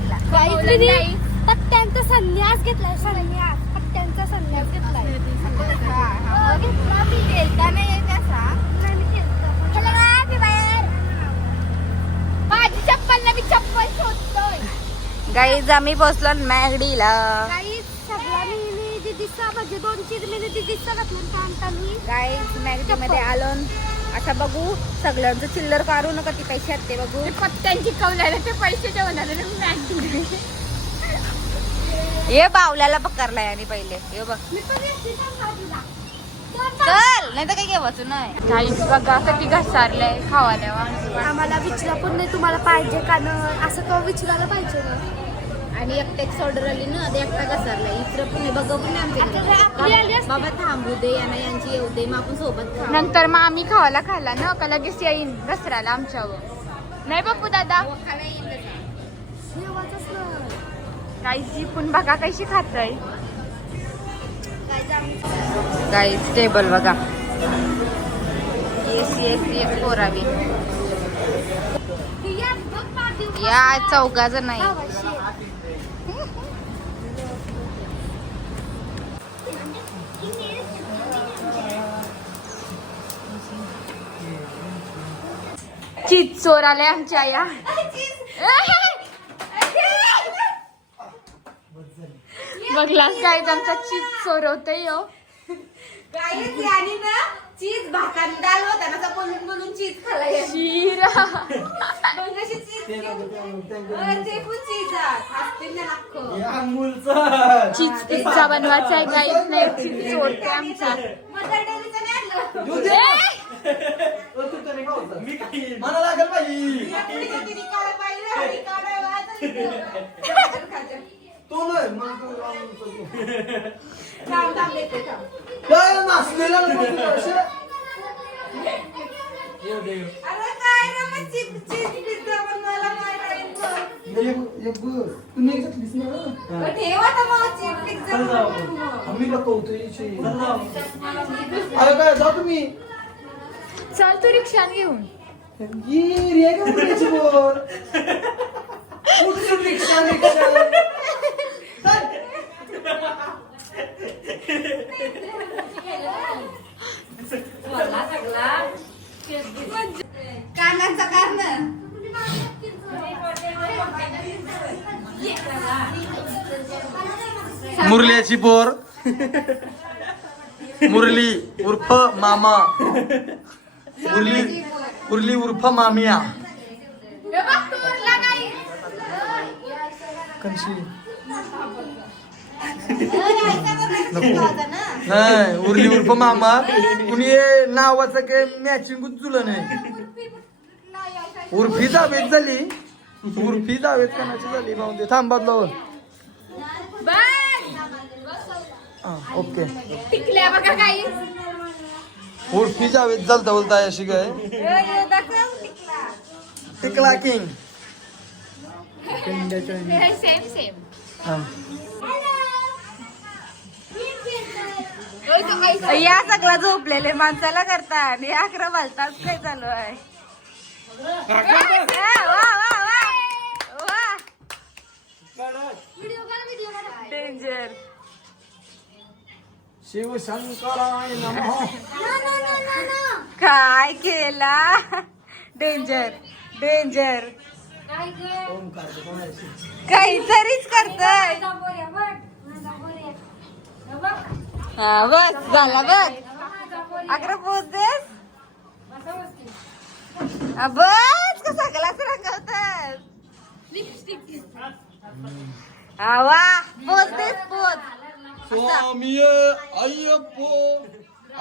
चालू मॅगडीला पत्त्यांचा संन्यास घेतलाय संन्यास पत्त्यांचा संन्यास घेतलाय. नाही माझी मी चप्पल शोधतोय. गाईज आम्ही पोहोचलो मॅगडीला. मी दिदीचा म्हणजे दोन मी दिदीचा घातलं सांगता मी. गाईज मॅगडी मध्ये आलो आता बघू सगळ्यांचं चिल्लर काढू नका ती पैसे ते बघू. पत्त्यांची कवल्याला ते पैसे ठेवणार ये बावल्याला पकडलाय आणि पहिले. हे बघ. चल नाही तर काही घेवायचं नाही. गाईस बघा कधी घसारलंय खावाल्या आम्हाला विचारा पण नाही तुम्हाला पाहिजे का न? असं तो विचारायला पाहिजे ना? आणि एकटेक सोडर आली ना ते एकटा घसरलाय. इकडं पण बघ पण आमच्या. बाबा थांबू दे यांना यांची येऊ दे मग आपण सोबत. नंतर मग आम्ही खावाला खाल्ला ना का लगेच येईन घसराला आमच्यावर? नाही बापू दादा. येईल तसं. गाईची पण बघा कशी खातय. गाईज टेबल बघा. येस येस या चौघाच नाही. चीज चोर आले आमच्या या. बघलास काय आमचा चीज चोर होते हो. गाईज याने ना चीज भाकान डाल होता ना असं बोलून बोलून चीज खाला शिरा. मग अशी चीज ते पण चीज असते ना अख्खं. अमूलचं चीज पिझ्झा बनवायचा आहे काहीच नाही चीज चोरते आमचा मटण डेअरीचं नाही आणलं. दूध दे. ओ, तू नाही? मला. तो नाही मग तू अमूलचं दे. थांब, थांब, देते, थांब. काय नाचलेला नको तू असे. अरे काय रे मग चीज चीज पिझ्झा बनवायला काय करायचं? एक- एक बघ. तू नाही घेतलीस ना? मग ठेव आता मग चीज पिझ्झा बनवून मग. आम्ही लपवतोय इथे. अरे काय जा तुम्ही चल तू रिक्षा घेऊन ये रे का मुलीची बोल कुठली रिक्षा रिक्षा कानाचा कारण. मुरल्याची पोर. मुरली उर्फ मामा. उरली उरली उर्फ मामिया. कंशी नाही उरली उर्फ मामा. कुणी नावाचं काही मॅचिंग तुला नाही. उर्फी जावेत झाली. उर्फी जावेत कणाची झाली? भाऊ थांब हा ओके. उर्फी जावेत चालता बोलता अशी काय टिकला किंग. सेम सेम हा. या सगळा झोपलेले माणसाला करता आणि अकरा वाजताच काय चालू आहे. डेंजर शिवशंकराय नमः. काय केला? डेंजर डेंजर काहीतरीच करतोय. हा बस झाला बस. अकरा पोहोचतेस? बस कसा गलास रंगवतात आवा पोचतेच पोच स्वामी अय्यप्पो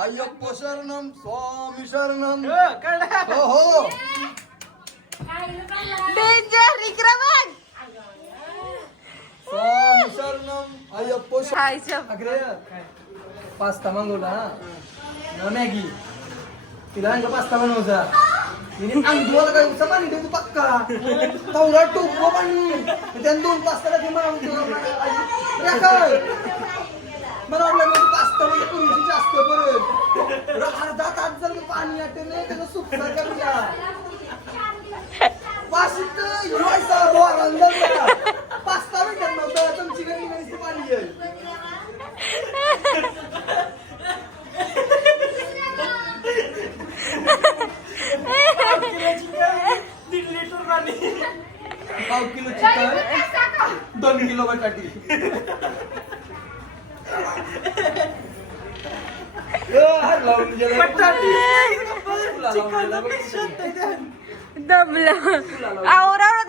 अय्यप्पो शरणम स्वामी शरणम हो हो डेंजर विक्रमण स्वामी शरणम अय्यप्पो शरणम अग्रे पास्ता मागवला हा? मॅगी. तिला आणलं पास्ता बनवचा तिने अंगुवाला काय उचा पाणी ठेवतो पक्का. तेवढा टोपो पाणी. त्याने दोन पास्ताला लागले मला मला वाटलं मी पास्ता म्हणजे पूर्वीची जास्त बरं अर्धा तास जर पाणी आटे नाही त्याचं सुप करूया वाशित हिरवायचा बोर अंदर पास्ता भेटत नव्हता. तुमची घरी नाही पाणी पाव किलो चिकन दोन किलो बटाटी. दमलं आवरावलं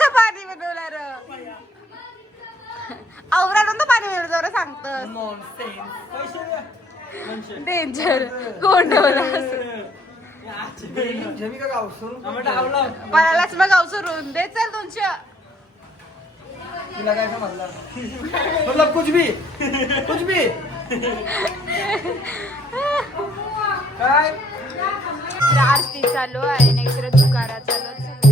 आवरावलं तर पाणी बनवणार सांगत डेंजर गोंडवला पणालाच मग अवसरून दे चल दोनशे. तुला काय समजलं मतलब कुछ भी. कुछ भी. काय? आरती चालू आहे. इकडे तुकारा चालू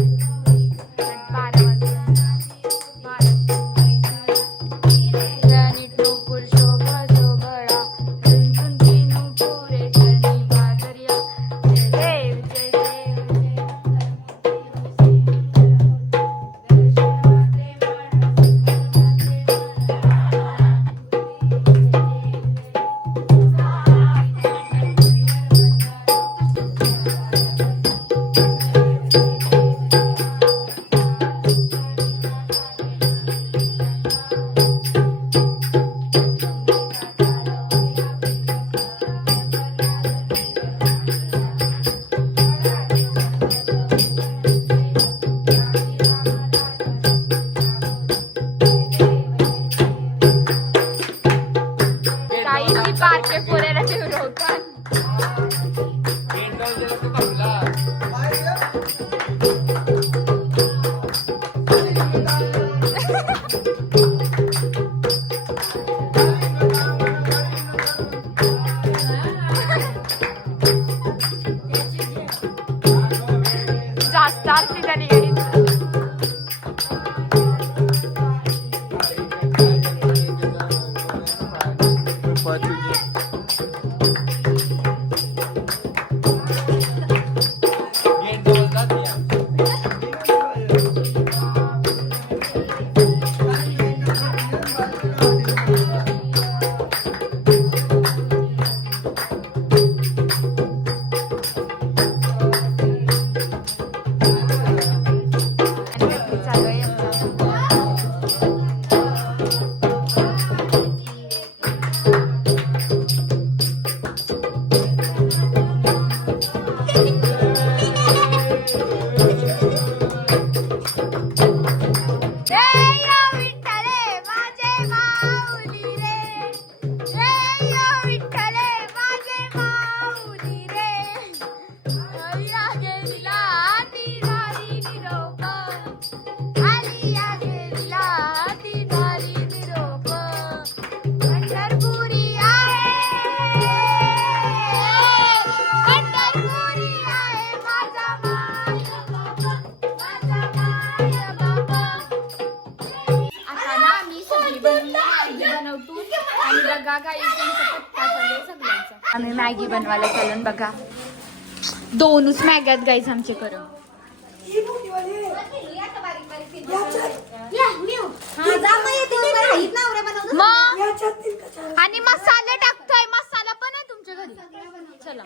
जास्त बनवतो आणि बघा काही सगळ्यांचा आम्ही मॅगी बनवायला चालून बघा. दोनच मॅग्यात गाईच आमचे करून आणि मसाले टाकतोय मसाला पण आहे तुमच्या घरी. चला.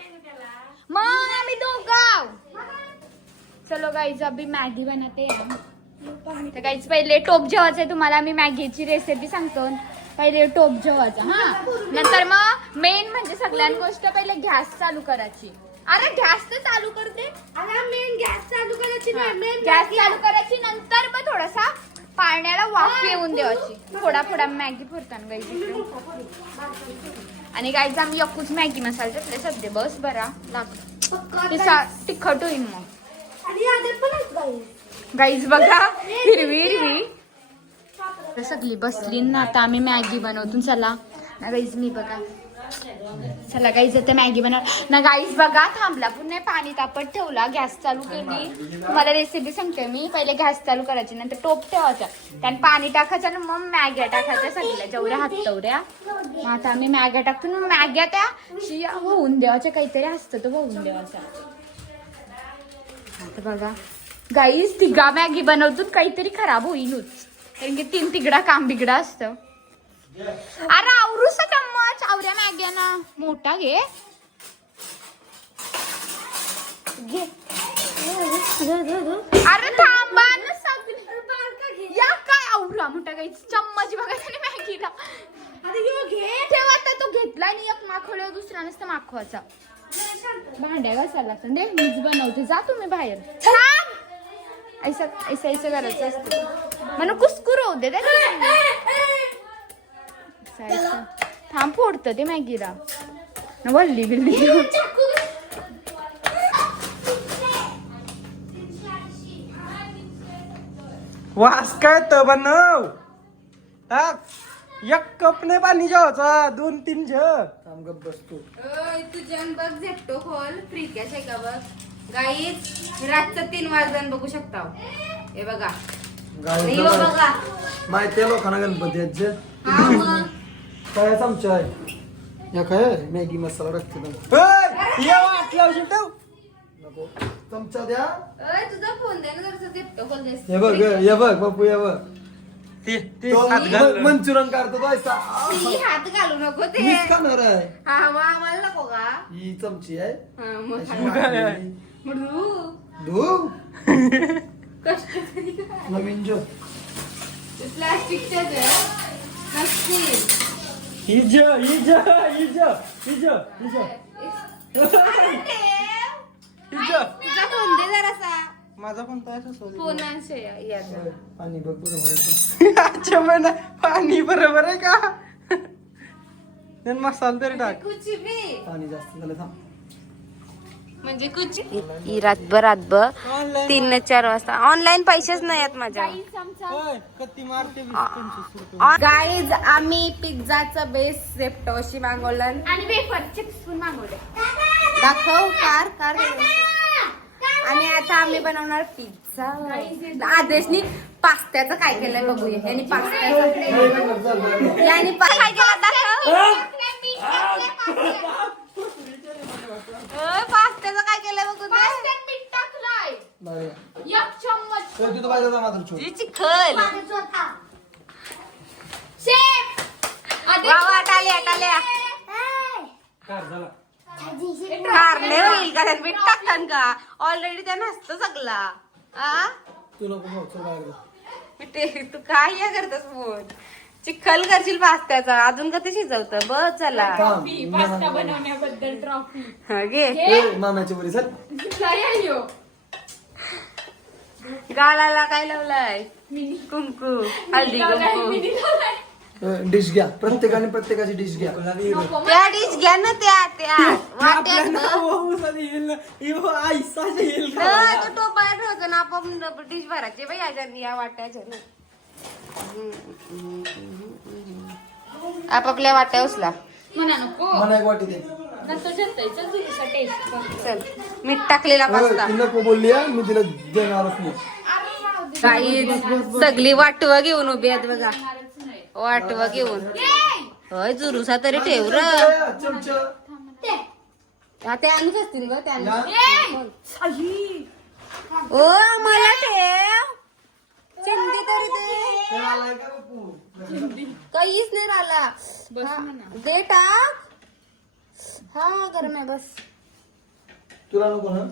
मग आम्ही दोघ चलो गाईज अभी मॅगी बनवते. तर गाईज पहिले टोप जेवायचं आहे तुम्हाला. मी मॅगीची रेसिपी सांगतो. पहिले टोप जेवायचा हा. नंतर मग मेन म्हणजे सगळ्यात गोष्ट पहिले गॅस चालू करायची. अरे गॅस तर चालू करते. अरे मेन गॅस चालू करायची गॅस चालू करायची नंतर मग थोडासा पाण्याला वाफ येऊन द्यायची थोडा थोडा मॅगी पुरताना गाई आणि गाईचा आम्ही एकूच मॅगी मसाला टाकले सध्या बस बरा. लागतो तिखट होईल मग. गाईज बघा हिरवी हिरवी. तर सगळी बसली ना आता आम्ही मॅगी बनवतो. चला. ना गाईज मी बघा. चला गाईज आता मॅगी बनव ना गाईज बघा थांबला पुन्हा पाणी तापत ठेवला. गॅस चालू केली. तुम्हाला रेसिपी सांगते मी. पहिले गॅस चालू करायची नंतर टोप ठेवायचा. त्यानं पाणी टाकायचं आणि मग मॅग्या टाकायच्या सगळ्या जेवढ्या हात तेवढ्या मग आता आम्ही मॅग्या टाकतो. मग मॅग्या त्या शिया होऊन देवाच्या काहीतरी असतं तो होऊन देवाचा. आता बघा. गाईस तिघा मॅगी बनवतो काहीतरी खराब होईलच. कारण की तीन तिगडा काम बिगडा असतं. अरे आवरूस चम्मच आवऱ्या मॅग्या ना मोठा घे. अरे थांबा ना या काय आवरा मोठा गाई चम्मच बघा त्याने मॅगीला. अरे यो घे ठेव आता तो घेतला नाही एक माखवल्यावर दुसरा नसतं माखवाचा. भांड्या घासायला दे मीच बनवते. जा तुम्ही बाहेर. ऐसा ऐसा ऐसा करायचं असतं. म्हणून कुसकुर होऊ दे. थांब फोडतं ते मॅगीला न वल्ली बिल्ली. वास काय तर बनव टाक. एक कपने पाणी जेवायचा दोन तीन झ थांब गप बसतो ओय, तुझ्यान बघ झेपटो खोल. फ्री कॅश आहे का बघ. गाईच रातचं तीन वाजता बघू शकता हे बघा. हो बघा. माहिती आहे लोकांना गणपती. हा मग. काय चमचा आहे या काय मॅगी मसाला टाकते वाटला ठेव. नको. चमचा द्या. तुझा फोन दे ना जरा झेपटो खोल दे हे बघ हे बघ बापू हे बघ. मंचुरन काढतो तो ऐसा ती हात घालू नको ते. मीच खाणार आहे. हा मग आम्हाला नको का? ही चमची आहे. हा मग धू. कष्ट. नवीन जो. प्लास्टिकच्या ही. ही ही ही ही. ही तुझा फोन दे जरासा. माझा पण तयार फोन असे याचा पाणी बघ बरोबर आहे अच्छा म्हणा पाणी बरोबर आहे का? मसाला तरी टाक. कुछ भी पाणी जास्त झालं थांब. म्हणजे ही रातभर रातभर तीन ने चार वाजता ऑनलाईन पैसेच नाही आहेत माझ्या गाईज आम्ही पिझ्झाचं बेस सेप्टोशी मागवलं आणि वेफर चिप्स पण मागवले दाखव कार कार आणि आता आम्ही बनवणार पिझ्झा आदेशनी पास्त्याचं काय केलंय बघूया यांनी पास्त्याचं यांनी काय केलं दाखव. ओय, पास्त्याचं काय केलंय बघू दे. मीठ टाकलाय. एक चम्मच. तिथं पाहिजे होता मात्र छोट चिखल शेफ वा वा टाल्या टाल्या. कारले होईल का? त्यात मीठ टाकतान का? ऑलरेडी त्या नसतं सगळा. आ? तू नको भाऊ, चल बाहेर जा. मी ते तू काय या करतस फोन? चिखल करशील पास्त्याचा. अजून का ते शिजवतं? बस चला. पास्ता बनवण्याबद्दल ट्रॉफी हा, घे. ए, गालाला काय लावलाय? कुंकू हळदी कुंकू. डिश घ्या. प्रत्येकाने प्रत्येकाची डिश घ्या. त्या डिश घ्या ना त्या त्या. वाट्यात बघ. तो टोपाला ठेवतो ना आपण डिश भरायची बाई याच्या या वाट्याच्या आपापल्या वाट्या उचला. म्हणा नको. मला एक वाटी दे. नंतर जनतायचं तुझ्या टेस्ट चल मीठ टाकलेला पास्ता ती नको बोलली हा, मी तिला देणारच नाही. काही सगळी वाटव घेऊन उभी आहेत बघा. वाटव घेऊन. होय जुरुसा तरी ठेव र. ए, चमचा. हा, ते आणत असतील ग. ओ मला ठेव. चिंदी तरी दे. का? काहीच नाही राहिला. हा, दे टाक. हा गरम आहे बस. तुला नको ना.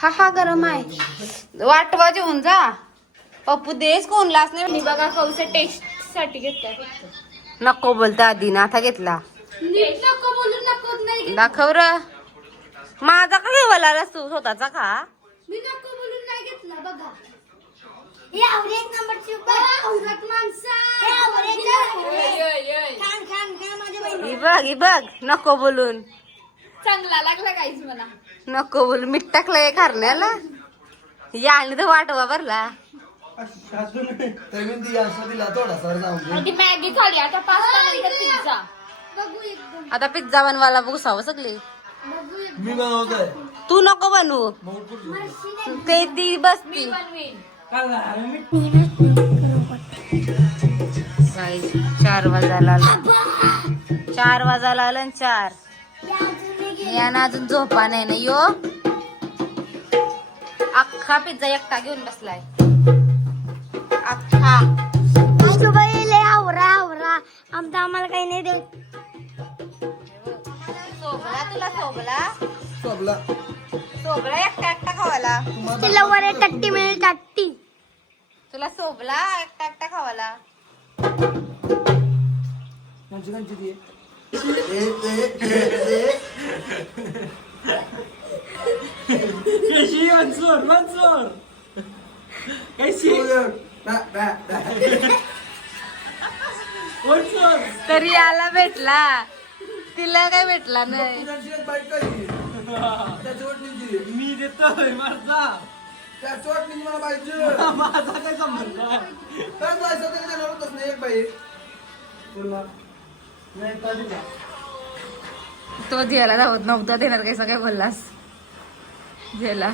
हा हा गरम आहे. वाटवा जेवून जा. पप्पू देश कोणलाच मी नाही. बघा कौसा टेस्टसाठी घेतलाय नको बोलता आधी ना आता घेतला. नीट नको बोलू नको नाही दाखव र. माझा का घेवायला आलास तू स्वतःचा खा. मी नको बोलून नाही घेतला बघा. नंबरची औरत माणसा ही बघ ही बघ. नको बोलून. चांगला लागला काहीच मला नको बोलून मीठ टाकलंय खारण्याला. या आणि तर वाटवा भरला मॅगी खाली आता पास्ता नंतर पिझ्झा बघू एकदम. आता पिझ्झा बनवायला बघसावं सगळी. बघू एकदम. मी बनवतोय. तू नको बनवू. ते ती बसती. चार वाजायला आलं. चार वाजायला आलं चार. यानं अजून झोपा नाही ना यो. अख्खा पिझ्झा एकटा घेऊन बसलाय. अख्खा. आवरा आवरा. आमचा आम्हाला काही नाही देत सोबला तुला सोबला? सोबला. सोबला एकटा एकटा खावाला तिला वर टट्टी मिळेल टट्टी. तुला सोबला एकटा एकटा खावाला कोणची कोणची ती? ए, ए, ए, ए. कशी मनसूर मनसूर कशी. मनसूर तरी याला भेटला तिला काय भेटला नाही. मी देतोय माझा त्याची वाटणी मला पाहिजे माझा काय संबंध आहे? काय तू असं तरी देणार होतास ना एक बाईक तुला नाही का दिला? तो द्यायला धावत नव्हता देणार कैसा काय बोललास द्यायला